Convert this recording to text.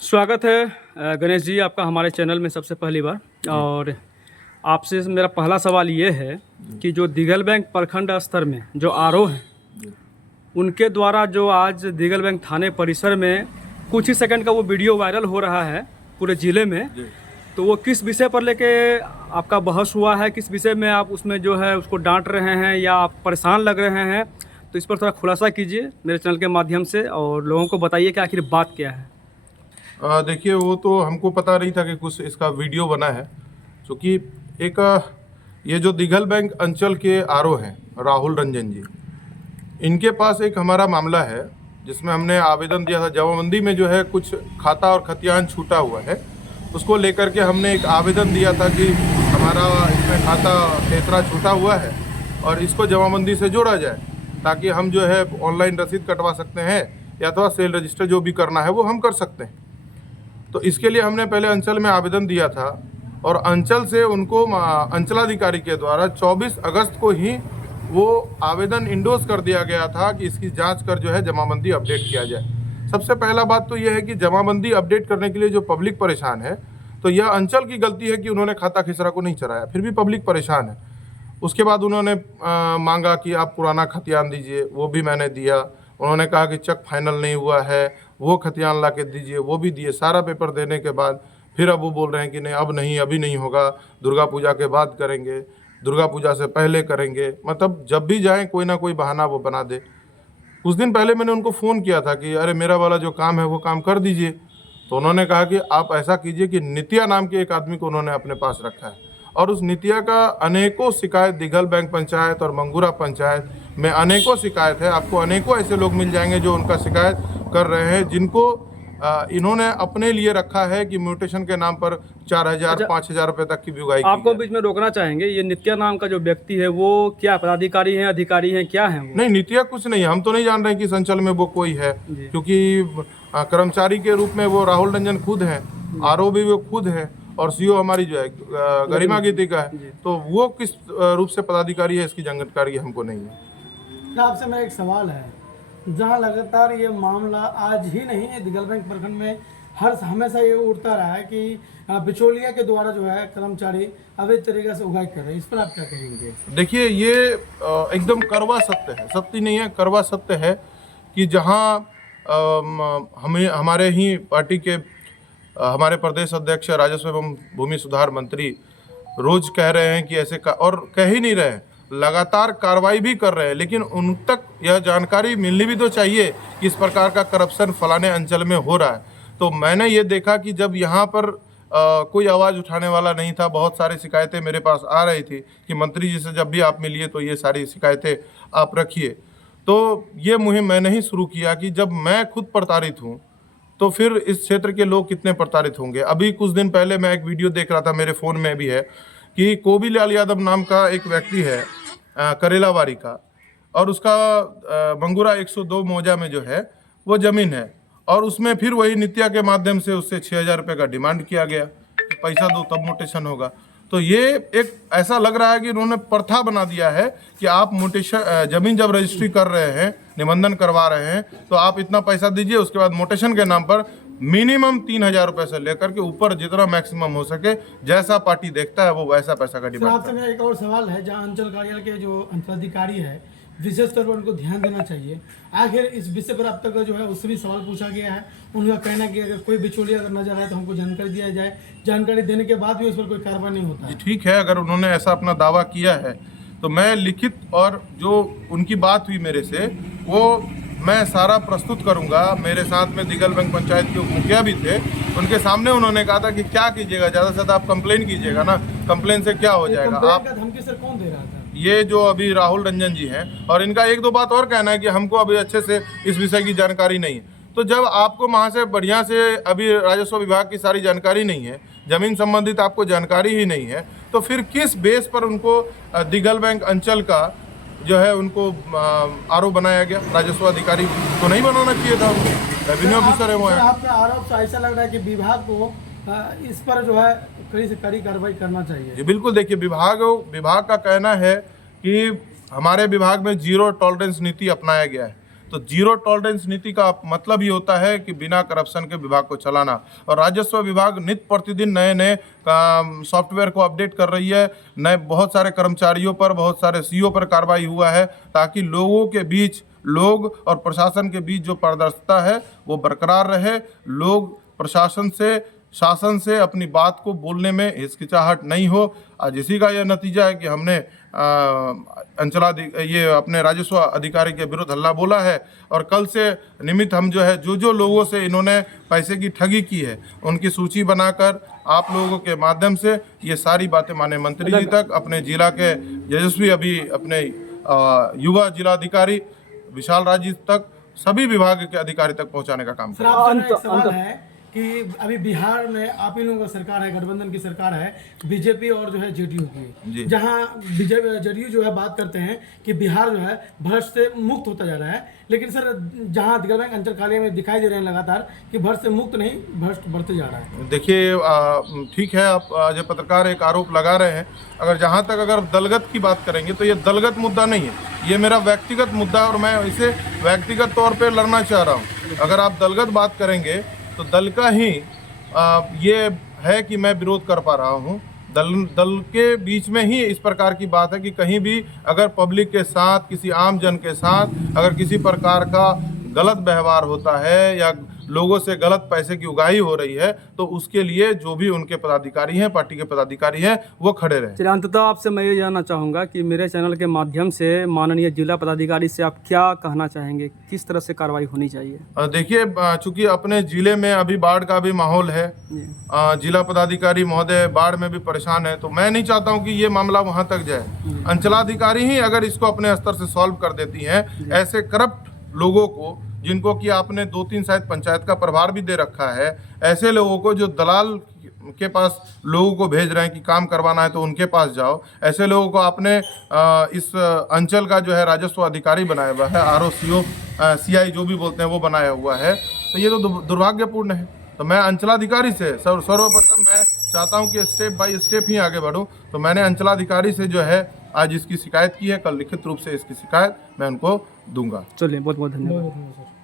स्वागत है गणेश जी आपका हमारे चैनल में सबसे पहली बार। और आपसे मेरा पहला सवाल ये है कि जो दिघल बैंक प्रखंड स्तर में जो आरओ हैं उनके द्वारा जो आज दिघल बैंक थाने परिसर में कुछ ही सेकंड का वो वीडियो वायरल हो रहा है पूरे ज़िले में, तो वो किस विषय पर लेके आपका बहस हुआ है, किस विषय में आप उसमें जो है उसको डांट रहे हैं या आप परेशान लग रहे हैं, तो इस पर थोड़ा खुलासा कीजिए मेरे चैनल के माध्यम से और लोगों को बताइए कि आखिर बात क्या है। देखिए, वो तो हमको पता नहीं था कि कुछ इसका वीडियो बना है, क्योंकि एक ये जो दिघल बैंक अंचल के आरओ हैं राहुल रंजन जी, इनके पास एक हमारा मामला है जिसमें हमने आवेदन दिया था। जमाबंदी में जो है कुछ खाता और खतियान छूटा हुआ है, उसको लेकर के हमने एक आवेदन दिया था कि हमारा इसमें खाता तेसरा छूटा हुआ है और इसको जमाबंदी से जोड़ा जाए ताकि हम जो है ऑनलाइन रसीद कटवा सकते हैं या अथवा सेल रजिस्टर जो भी करना है वो हम कर सकते हैं। तो इसके लिए हमने पहले अंचल में आवेदन दिया था और अंचल से उनको अंचलाधिकारी के द्वारा 24 अगस्त को ही वो आवेदन इंडोर्स कर दिया गया था कि इसकी जांच कर जो है जमाबंदी अपडेट किया जाए। सबसे पहला बात तो यह है कि जमाबंदी अपडेट करने के लिए जो पब्लिक परेशान है, तो यह अंचल की गलती है कि उन्होंने खाता खिसरा को नहीं चलाया, फिर भी पब्लिक परेशान है। उसके बाद उन्होंने मांगा कि आप पुराना खतियान दीजिए, वो भी मैंने दिया। उन्होंने कहा कि चेक फाइनल नहीं हुआ है, वो खतियान ला के दीजिए, वो भी दिए। सारा पेपर देने के बाद फिर अब वो बोल रहे हैं कि नहीं, अब नहीं, अभी नहीं होगा, दुर्गा पूजा के बाद करेंगे, दुर्गा पूजा से पहले करेंगे। मतलब जब भी जाएं कोई ना कोई बहाना वो बना दे। कुछ दिन पहले मैंने उनको फ़ोन किया था कि अरे मेरा वाला जो काम है वो काम कर दीजिए, तो उन्होंने कहा कि आप ऐसा कीजिए कि नित्या नाम के एक आदमी को उन्होंने अपने पास रखा है और उस नित्या का अनेकों शिकायत दिघल बैंक पंचायत और मंगूरा पंचायत में अनेकों शिकायत है। आपको अनेकों ऐसे लोग मिल जाएंगे जो उनका शिकायत कर रहे हैं, जिनको इन्होंने अपने लिए रखा है कि म्यूटेशन के नाम पर 4,000 5,000 रुपये तक की उगाई। आपको बीच में रोकना चाहेंगे, ये नित्या नाम का जो व्यक्ति है वो क्या पदाधिकारी हैं, अधिकारी हैं, क्या हैं वो? नहीं, नित्या कुछ नहीं, हम तो नहीं जान रहे हैं कि इस अंचल में वो कोई है, क्योंकि कर्मचारी के रूप में वो राहुल रंजन खुद हैं, आरओ भी वो खुद हैं और सीओ हमारी जो है गरिमा गीतिका है। तो वो किस रूप से पदाधिकारी है इसकी जानकारी हमको नहीं है। आपसे मेरा एक सवाल है, जहां लगातार ये मामला आज ही नहीं दिघल बैंक प्रखंड में हमेशा ये उठता रहा है कि बिचौलिया के द्वारा जो है कर्मचारी अवैध तरीके से उगाई कर रहे हैं, इस पर आप क्या कहेंगे? देखिए, ये एकदम करवा सत्य है, सत्य नहीं है, करवा सत्य है कि जहां हमें हमारे ही पार्टी के हमारे प्रदेश अध्यक्ष राजस्व एवं भूमि सुधार मंत्री रोज कह रहे हैं कि ऐसे और कह ही नहीं रहे हैं, लगातार कार्रवाई भी कर रहे हैं, लेकिन उन तक यह जानकारी मिलनी भी तो चाहिए कि इस प्रकार का करप्शन फलाने अंचल में हो रहा है। तो मैंने ये देखा कि जब यहाँ पर कोई आवाज़ उठाने वाला नहीं था, बहुत सारी शिकायतें मेरे पास आ रही थी कि मंत्री जी से जब भी आप मिलिए तो ये सारी शिकायतें आप रखिए। तो ये मुहिम मैंने ही शुरू किया कि जब मैं खुद प्रताड़ित हूँ तो फिर इस क्षेत्र के लोग कितने प्रताड़ित होंगे। अभी कुछ दिन पहले मैं एक वीडियो देख रहा था, मेरे फ़ोन में भी है, कि कोबीलाल यादव नाम का एक व्यक्ति है करेलावाड़ी का, और उसका मंगूरा 102 मौजा में जो है वो ज़मीन है, और उसमें फिर वही नित्या के माध्यम से उससे 6,000 रुपये का डिमांड किया गया कि पैसा दो तब मोटेशन होगा। तो ये एक ऐसा लग रहा है कि उन्होंने प्रथा बना दिया है कि आप मोटेशन ज़मीन जब रजिस्ट्री कर रहे हैं, निबंधन करवा रहे हैं, तो आप इतना पैसा दीजिए, उसके बाद मोटेशन के नाम पर मिनिमम 3,000 रुपये से लेकर के ऊपर जितना मैक्सिमम हो सके, जैसा पार्टी देखता है वो वैसा पैसा का डिमांड। आपसे मेरा एक और सवाल है, जहाँ अंचल कार्यालय के जो अंचलाधिकारी है विशेष तौर पर उनको ध्यान देना चाहिए। आखिर इस विषय पर अब तक जो है उससे भी सवाल पूछा गया है, उनका कहना है कि अगर कोई बिचौलिया अगर नजर आए तो हमको जानकारी दिया जाए, जानकारी देने के बाद भी उस पर कोई कार्रवाई नहीं होता है। ठीक है, अगर उन्होंने ऐसा अपना दावा किया है तो मैं लिखित और जो उनकी बात हुई मेरे से वो मैं सारा प्रस्तुत करूंगा। मेरे साथ में दिघल बैंक पंचायत के मुखिया भी थे, उनके सामने उन्होंने कहा था कि क्या कीजिएगा, ज़्यादा से ज़्यादा आप कंप्लेन कीजिएगा ना, कंप्लेन से क्या हो जाएगा। आप धमकी सर कौन दे रहा था? ये जो अभी राहुल रंजन जी हैं, और इनका एक दो बात और कहना है कि हमको अभी अच्छे से इस विषय की जानकारी नहीं है। तो जब आपको वहाँ से बढ़िया से अभी राजस्व विभाग की सारी जानकारी नहीं है, ज़मीन संबंधित आपको जानकारी ही नहीं है, तो फिर किस बेस पर उनको दिघल बैंक अंचल का जो है उनको आरोप बनाया गया? राजस्व अधिकारी तो नहीं बनाना चाहिए था, रेवेन्यू ऑफिसर है वो। आपका आरोप तो ऐसा लग रहा है कि विभाग को इस पर जो है कड़ी से कड़ी कार्रवाई करना चाहिए। जी बिल्कुल, देखिए विभाग का कहना है कि हमारे विभाग में जीरो टॉलरेंस नीति अपनाया गया है। तो जीरो टॉलरेंस नीति का मतलब ही होता है कि बिना करप्शन के विभाग को चलाना। और राजस्व विभाग नित्य प्रतिदिन नए नए सॉफ्टवेयर को अपडेट कर रही है। नए बहुत सारे कर्मचारियों पर, बहुत सारे सीईओ पर कार्रवाई हुआ है, ताकि लोगों के बीच, लोग और प्रशासन के बीच जो पारदर्शिता है वो बरकरार रहे। लोग प्रशासन से, शासन से अपनी बात को बोलने में हिचकिचाहट नहीं हो। आज इसी का यह नतीजा है कि हमने ये अपने राजस्व अधिकारी के विरुद्ध हल्ला बोला है। और कल से निमित्त हम जो है, जो लोगों से इन्होंने पैसे की ठगी की है, उनकी सूची बनाकर आप लोगों के माध्यम से ये सारी बातें माननीय मंत्री जी तक, अपने जिला के यशस्वी अभी अपने युवा जिलाधिकारी विशाल राज जी तक, सभी विभाग के अधिकारी तक पहुंचाने का काम सर करें। आपसे एक सवाल है कि अभी बिहार में आप ही लोगों का सरकार है, गठबंधन की सरकार है, बीजेपी और जो है जेडीयू जी। की, जहां जेडीयू जो है बात करते हैं कि बिहार जो है भ्रष्ट से मुक्त होता जा रहा है, लेकिन सर जहां दिग्गज बैंक अंचल कार्यालय में दिखाई दे रहे हैं लगातार कि भ्रष्ट से मुक्त नहीं, भ्रष्ट बढ़ते जा रहा है। देखिए, ठीक है, आप जो पत्रकार एक आरोप लगा रहे हैं, अगर दलगत की बात करेंगे तो ये दलगत मुद्दा नहीं है, ये मेरा व्यक्तिगत मुद्दा है और मैं इसे व्यक्तिगत तौर पे लड़ना चाह रहा हूँ। अगर आप दलगत बात करेंगे तो दल का ही ये है कि मैं विरोध कर पा रहा हूँ। दल के बीच में ही इस प्रकार की बात है कि कहीं भी अगर पब्लिक के साथ, किसी आम जन के साथ अगर किसी प्रकार का गलत व्यवहार होता है या लोगों से गलत पैसे की उगाही हो रही है, तो उसके लिए जो भी उनके पदाधिकारी हैं, पार्टी के पदाधिकारी हैं, वो खड़े रहे। चलिए, अंततः आपसे मैं ये जानना चाहूँगा कि मेरे चैनल के माध्यम से माननीय जिला पदाधिकारी से आप क्या कहना चाहेंगे, किस तरह से कार्रवाई होनी चाहिए? देखिए, चूंकि अपने जिले में अभी बाढ़ का भी माहौल है, जिला पदाधिकारी महोदय बाढ़ में भी परेशान है, तो मैं नहीं चाहता हूँ कि ये मामला वहाँ तक जाए। अंचलाधिकारी ही अगर इसको अपने स्तर से सॉल्व कर देती हैं, ऐसे करप्ट लोगों को, जिनको कि आपने 2-3 शायद पंचायत का प्रभार भी दे रखा है, ऐसे लोगों को जो दलाल के पास लोगों को भेज रहे हैं कि काम करवाना है तो उनके पास जाओ, ऐसे लोगों को आपने इस अंचल का जो है राजस्व अधिकारी बनाया हुआ है, आरओ सीओ सीआई जो भी बोलते हैं वो बनाया हुआ है, तो ये तो दुर्भाग्यपूर्ण है। तो मैं अंचलाधिकारी से सर्वप्रथम मैं चाहता हूं कि स्टेप बाय स्टेप ही आगे बढ़ूं। तो मैंने अंचलाधिकारी से जो है आज इसकी शिकायत की है, कल लिखित रूप से इसकी शिकायत मैं उनको दूंगा। चलिए, बहुत बहुत धन्यवाद। बहुत सर।